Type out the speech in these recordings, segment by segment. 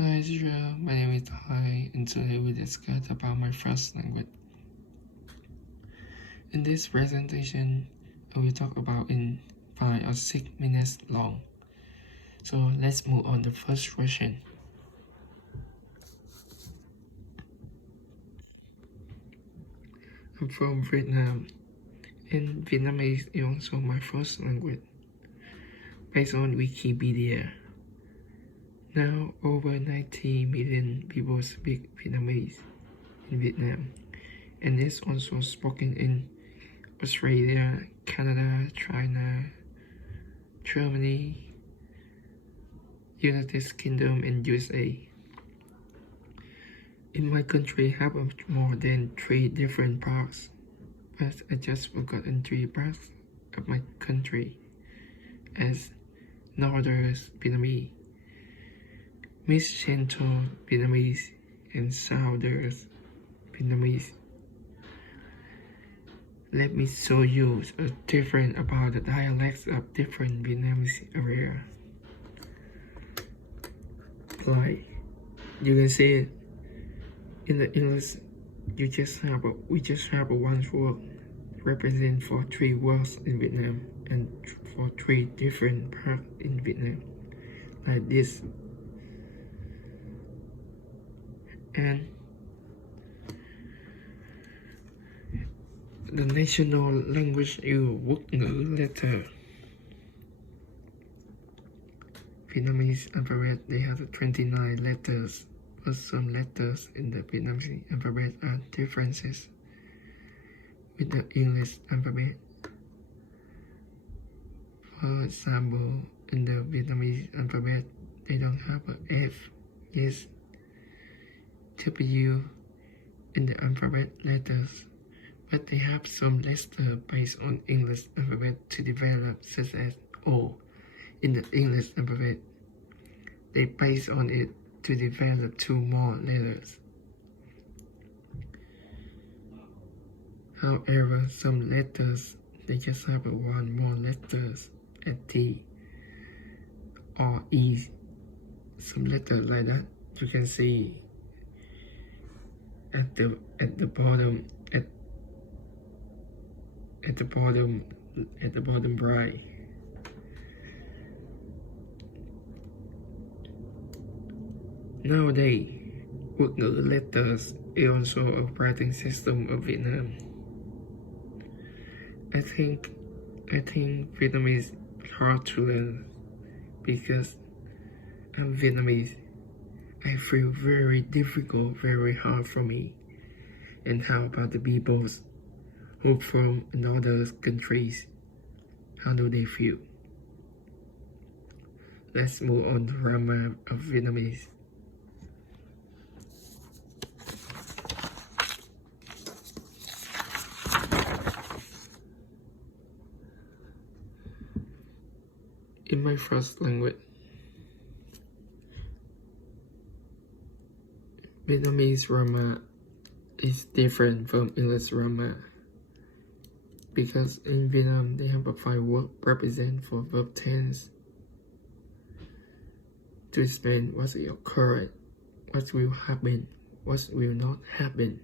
Hi Israel, my name is Hai, and today we discuss about my first language. In this presentation, I will talk about in 5 or 6 minutes long. So let's move on to the first question. I'm from Vietnam, and Vietnamese is also my first language. Based on Wikipedia, now over 90 million people speak Vietnamese in Vietnam, and it's also spoken in Australia, Canada, China, Germany, United Kingdom, and USA. In my country, have more than 3 different parts, but I just forgotten 3 parts of my country as Northern Vietnamese, Mid Central Vietnamese, and Southern Vietnamese. Let me show you a difference about the dialects of different Vietnamese areas. Like you can see it in the English, we just have a one word represent for 3 words in Vietnam and for 3 different parts in Vietnam, like this. And the national language is Quốc ngữ letter. Vietnamese alphabet, they have 29 letters, but some letters in the Vietnamese alphabet are differences with the English alphabet. For example, in the Vietnamese alphabet, they don't have a F, S, W in the alphabet letters, but they have some letters based on English alphabet to develop, such as O. In the English alphabet, they base on it to develop 2 more letters. However, some letters, they just have 1 more letters at T or E. Some letters like that you can see at the bottom at the bottom right. Nowadays, Quốc ngữ letters is also a writing system of Vietnam. I think Vietnamese is hard to learn because I'm Vietnamese. I feel very difficult, very hard for me. And how about the people who from other countries? How do they feel? Let's move on to grammar of Vietnamese. In my first language, Vietnamese grammar is different from English grammar because in Vietnam they have a 5 word represent for verb tense to explain what will occur, what will happen, what will not happen,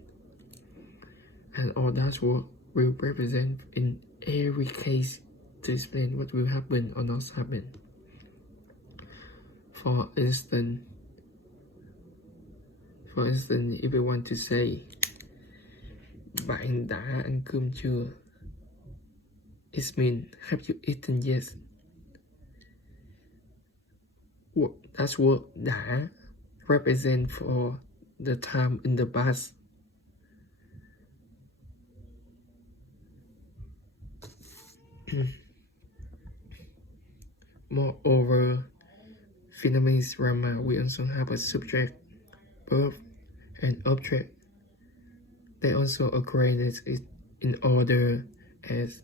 and all that word will represent in every case to explain what will happen or not happen. For instance, if I want to say Bạn đã ăn cơm chưa? It means have you eaten yet? That word đã represent for the time in the past. Moreover, Vietnamese grammar we also have a subject, verb, and object. They also arrange it in order as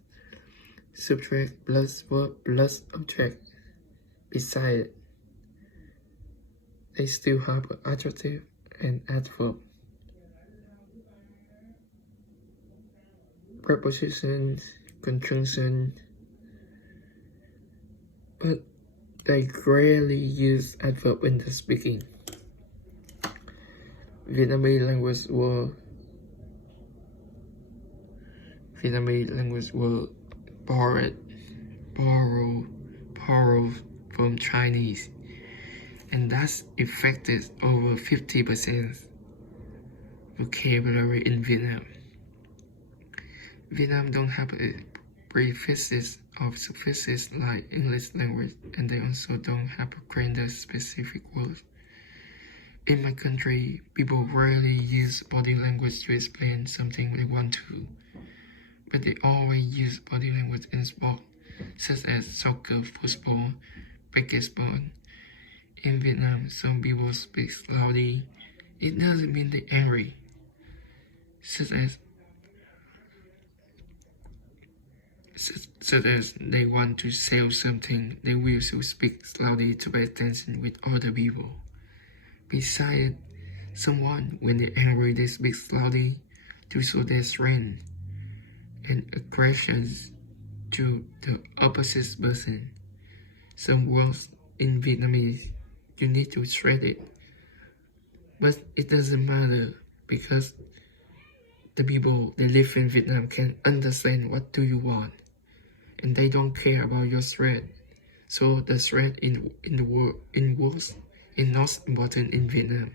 subject plus verb plus object. Besides, they still have an adjective and adverb. Prepositions, conjunction, but they rarely use adverb in the speaking. Vietnamese language were borrowed from Chinese, and thus affected over 50% vocabulary in Vietnam. Vietnam don't have a prefixes of suffixes like English language, and they also don't have gender-specific words. In my country, people rarely use body language to explain something they want to, but they always use body language in sport, such as soccer, football, basketball. In Vietnam, some people speak loudly. It doesn't mean they're angry, such as they want to sell something, they will also speak loudly to pay attention with other people. Besides, someone, when they're angry, they speak loudly to show their strength and aggressions to the opposite person. Some words in Vietnamese, you need to shred it. But it doesn't matter because the people that live in Vietnam can understand what do you want, and they don't care about your threat. So the threat in words is not important in Vietnam.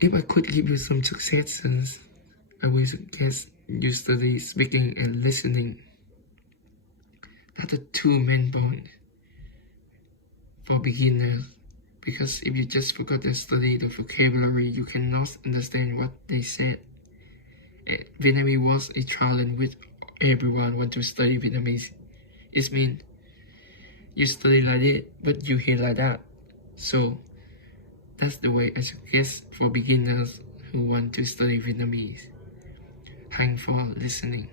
If I could give you some suggestions, I would suggest you study speaking and listening. That's the two main points for beginners. Because if you just forgot to study the vocabulary, you cannot understand what they said. Vietnamese was a challenge with everyone want to study Vietnamese. It means you study like it, but you hear like that. So that's the way I suggest for beginners who want to study Vietnamese. Thanks for listening.